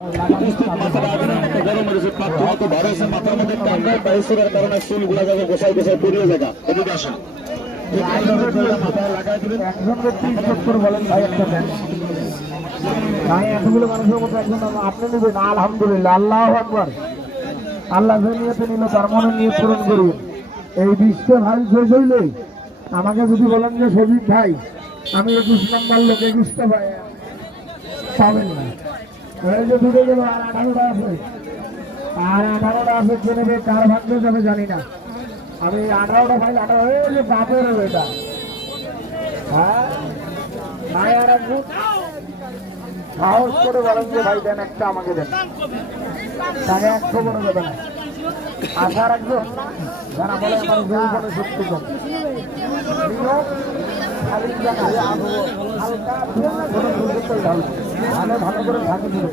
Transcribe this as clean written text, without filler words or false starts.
মাথার মধ্যে কামড়ায় বাইশের কারণে চুল গুলা যাবে গোসাই গোসাই পুরিয়ে জায়গা এদিকে আসেন এতগুলো মানুষের মধ্যে একজন আপনি নেবেন আলহামদুলিল্লাহ আল্লাহ আকবার আল্লাহ যে নিয়তে নিল তার মনে নিয়ে পূরণ করি এই 20টা ভাই শেষ হইলে আমাকে যদি বলেন যে সজীব ভাই আমি 21 নম্বর লোক 21টা ভাই পাবেন না এই যে ঢুকে গেল আর 18টা আছে আর 18টা আছে কে নেবে কার ভাগ্যে যাবে জানি না আমি 18টা ভাই 18 এই যে বাপের এটা হ্যাঁ নাই আর একটু সাহস করে বলেন যে ভাই দেন একটা আমাকে দেন তাকে 100 করে দেবে না আশা রাখবে যারা বলে আমার যৌবনে শক্তি কম হালকা ভালো ভালো করে থাকে দিল